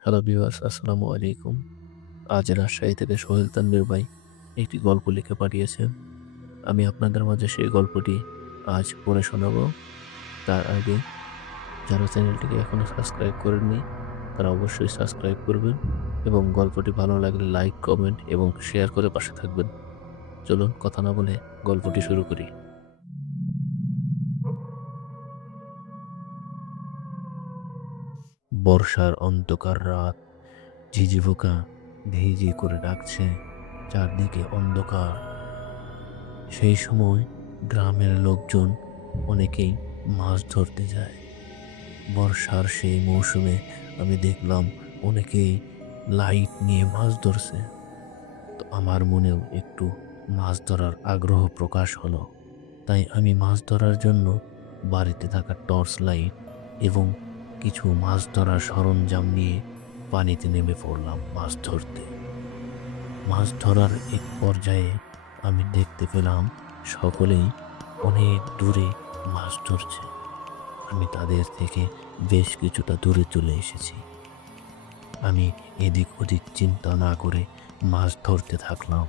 Hello viewers, আসসালামু আলাইকুম। আজ রাজশাহী থেকে সোহেল তানভীর ভাই একটি গল্প লিখে পাঠিয়েছেন। আমি আপনাদের মাঝে সেই গল্পটি আজ পড়ে শোনাবো। তার আগে যারা চ্যানেলটিকে এখনো সাবস্ক্রাইব করেননি তারা অবশ্যই সাবস্ক্রাইব করবেন এবং গল্পটি ভালো লাগলে লাইক, কমেন্ট এবং শেয়ার করে পাশে থাকবেন। চলুন কথা না বলে গল্পটি শুরু করি। বর্ষার অন্ধকার রাত, ঝিঁঝি পোকা ধীর করে ডাকছে, চারদিকে অন্ধকার। সেই সময় গ্রামের লোকজন অনেকেই মাছ ধরতে যায়। বর্ষার সেই মৌসুমে আমি দেখলাম অনেকেই লাইট নিয়ে মাছ ধরছে। তো আমার মনেও একটু মাছ ধরার আগ্রহ প্রকাশ হলো। তাই আমি মাছ ধরার জন্য বাড়িতে থাকা টর্চ লাইট এবং কিছু মাছ ধরার সরঞ্জাম নিয়ে পানিতে নেমে পড়লাম মাছ ধরতে। মাছ ধরার এক পর্যায়ে আমি দেখতে পেলাম সকলেই অনেক দূরে মাছ ধরছে। আমি তাদের থেকে বেশ কিছুটা দূরে চলে এসেছি। আমি এদিক ওদিক চিন্তা না করে মাছ ধরতে থাকলাম।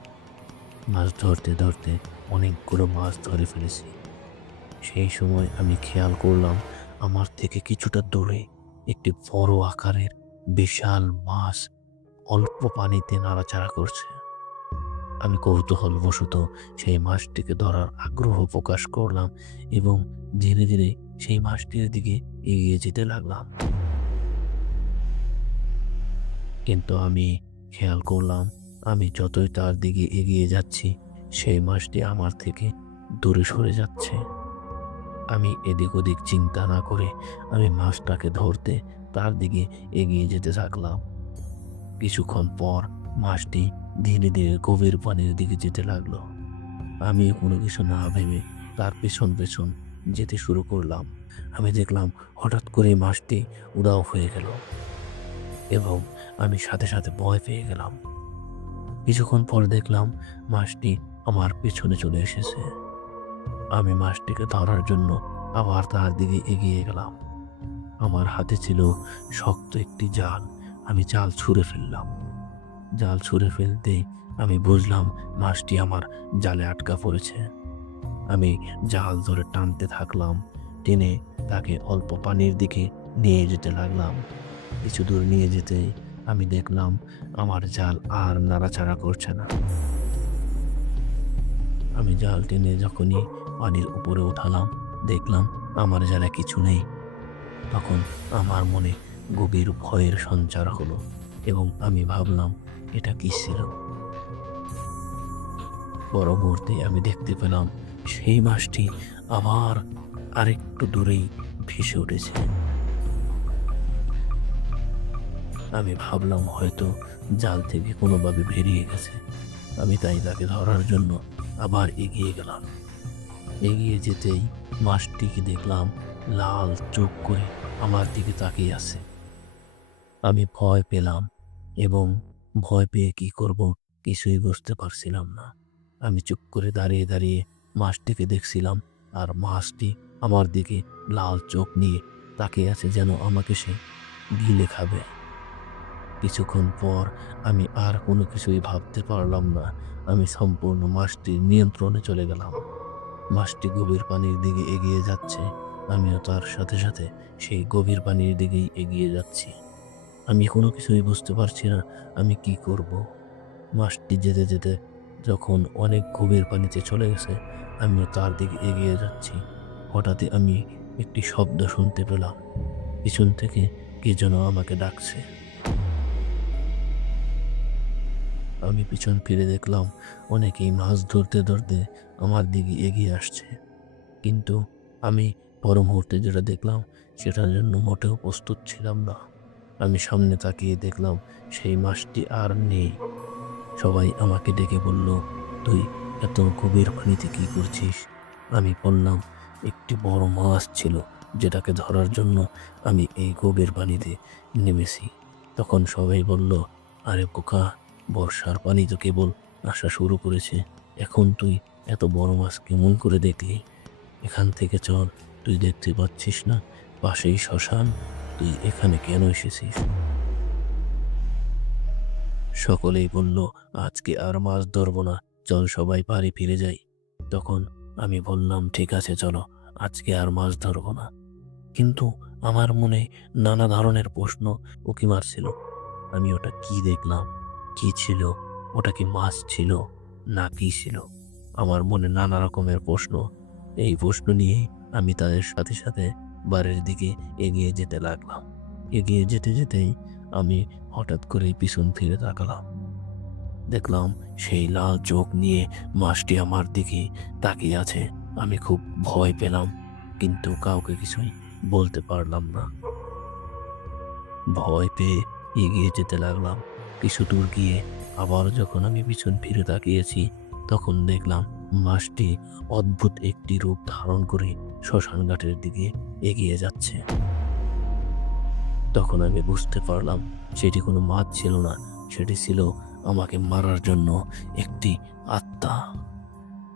মাছ ধরতে ধরতে অনেকগুলো মাছ ধরে ফেলেছি। সেই সময় আমি খেয়াল করলাম আমার থেকে কিছুটা দূরে একটি বড় আকারের বিশাল মাছ অল্প পানিতে নাড়াচাড়া করছে। আমি কৌতূহলবশত সেই মাছটিকে ধরার আগ্রহ প্রকাশ করলাম এবং ধীরে ধীরে সেই মাছটির দিকে এগিয়ে যেতে লাগলাম। কিন্তু আমি খেয়াল করলাম আমি যতই তার দিকে এগিয়ে যাচ্ছি সেই মাছটি আমার থেকে দূরে সরে যাচ্ছে। আমি এদিক ওদিক চিন্তা না করে আমি মাছটাকে ধরতে তার দিকে এগিয়ে যেতে থাকলাম। কিছুক্ষণ পর মাছটি ধীরে ধীরে গভীর পানির দিকে যেতে লাগলো। আমি কোনো কিছু না ভেবে তার পেছন পেছন যেতে শুরু করলাম। আমি দেখলাম হঠাৎ করে মাছটি উধাও হয়ে গেল এবং আমি সাথে সাথে ভয় পেয়ে গেলাম। কিছুক্ষণ পর দেখলাম মাছটি আমার পেছনে চলে এসেছে। আমি মাছটিকে ধরার জন্য আবার তার দিকে এগিয়ে গেলাম। আমার হাতে ছিল শক্ত একটি জাল। আমি জাল ছুঁড়ে ফেললাম। জাল ছুঁড়ে ফেলতেই আমি বুঝলাম মাছটি আমার জালে আটকা পড়েছে। আমি জাল ধরে টানতে থাকলাম। টেনে তাকে অল্প পানির দিকে নিয়ে যেতে লাগলাম। কিছু দূর নিয়ে যেতেই আমি দেখলাম আমার জাল আর নাড়াচাড়া করছে না। আমি জাল টেনে যখনই পানির উপরে উঠালাম, দেখলাম আমার জালে কিছু নেই। তখন আমার মনে গভীর ভয়ের সঞ্চার হলো এবং আমি ভাবলাম এটা কি ছিল। পর মুহূর্তে আমি দেখতে পেলাম সেই মাছটি আবার আরেকটু দূরেই ভেসে উঠেছে। আমি ভাবলাম হয়তো জাল থেকে কোনোভাবে বেরিয়ে গেছে। আমি তাই তাকে ধরার জন্য আবার এগিয়ে গেলাম। এগিয়ে যেতেই মাছটিকে দেখলাম লাল চোখ করে আমার দিকে তাকিয়ে আছে। আমি ভয় পেলাম এবং ভয় পেয়ে কি করব কিছুই বুঝতে পারছিলাম না। আমি চুপ করে দাঁড়িয়ে দাঁড়িয়ে মাছটিকে দেখছিলাম আর মাছটি আমার দিকে লাল চোখ নিয়ে তাকিয়ে আছে যেন আমাকে সে গিলে খাবে। কিছুক্ষণ পর আমি আর কোনো কিছুই ভাবতে পারলাম না। আমি সম্পূর্ণ মাছটির নিয়ন্ত্রণে চলে গেলাম। মাছটি গভীর পানির দিকে এগিয়ে যাচ্ছে। আমিও তার সাথে সাথে সেই গভীর পানির দিকেই এগিয়ে যাচ্ছি। আমি কোনো কিছুই বুঝতে পারছি না আমি কি করব। মাছটি যেতে যেতে যখন অনেক গভীর পানিতে চলে গেছে, আমিও তার দিকে এগিয়ে যাচ্ছি। হঠাৎই আমি একটি শব্দ শুনতে পেলাম। পিছন থেকে কে যেন আমাকে ডাকছে। আমি পিছন ফিরে দেখলাম অনেকেই মাছ ধরতে ধরতে আমার দিকে এগিয়ে আসছে। কিন্তু আমি পর মুহূর্তে যেটা দেখলাম সেটার জন্য মোটেও প্রস্তুত ছিলাম না। আমি সামনে তাকিয়ে দেখলাম সেই মাছটি আর নেই। সবাই আমাকে ডেকে বলল, "তুই এত গভীর পানিতে কি করছিস?" আমি বললাম, "একটি বড় মাছ ছিল যেটাকে ধরার জন্য আমি এই গভীর পানিতে নেমেছি।" তখন সবাই বলল, "আরে বোকা, বর্ষার পানি তো কেবল আসা শুরু করেছে। এখন তুই এত বড় মাছ কেমন করে দেখলি? এখান থেকে চল, তুই দেখতে পাচ্ছিস না পাশেই শ্মশান? তুই এখানে কেন এসেছিস?" সকলেই বলল, আজকে আর মাছ ধরবো না, চল সবাই বাড়ি ফিরে যাই। তখন আমি বললাম, ঠিক আছে চলো, আজকে আর মাছ ধরবো না। কিন্তু আমার মনে নানা ধরনের প্রশ্ন উঁকি মারছিল। আমি ওটা কি দেখলাম? কি ছিল? ওটা কি মাছ ছিল? না কি ছিল? আমার মনে নানা রকমের প্রশ্ন। এই প্রশ্ন নিয়েই আমি তাদের সাথে, সাথে বাড়ির দিকে এগিয়ে যেতে লাগলাম। এগিয়ে যেতে, যেতেই আমি হঠাৎ করেই পিছন ফিরে তাকালাম। দেখলাম সেই লাল চোখ নিয়ে মাছটি আমার দিকে তাকিয়ে আছে। আমি খুব ভয় পেলাম, কিন্তু কাউকে কিছুই বলতে পারলাম না। ভয় পেয়ে এগিয়ে যেতে লাগলাম। কিছু দূর গিয়ে আবার যখন আমি পিছন ফিরে তাকিয়েছি, তখন দেখলাম মাছটি অদ্ভুত একটি রূপ ধারণ করে শ্মশান ঘাটের দিকে এগিয়ে যাচ্ছে। তখন আমি বুঝতে পারলাম সেটি কোনো মাছ ছিল না, সেটি ছিল আমাকে মারার জন্য একটি আত্মা।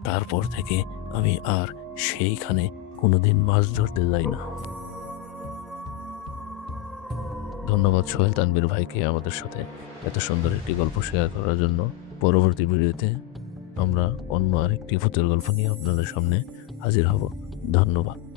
তারপর থেকে আমি আর সেইখানে কোনোদিন মাছ ধরতে যাই না। ধন্যবাদ সোহেল তানভীর ভাইকে আমাদের সাথে এত সুন্দর একটি গল্প শেয়ার করার জন্য। পরবর্তী ভিডিওতে আমরা অন্য আরেকটি ভূতের গল্প নিয়ে আপনাদের সামনে হাজির হব। ধন্যবাদ।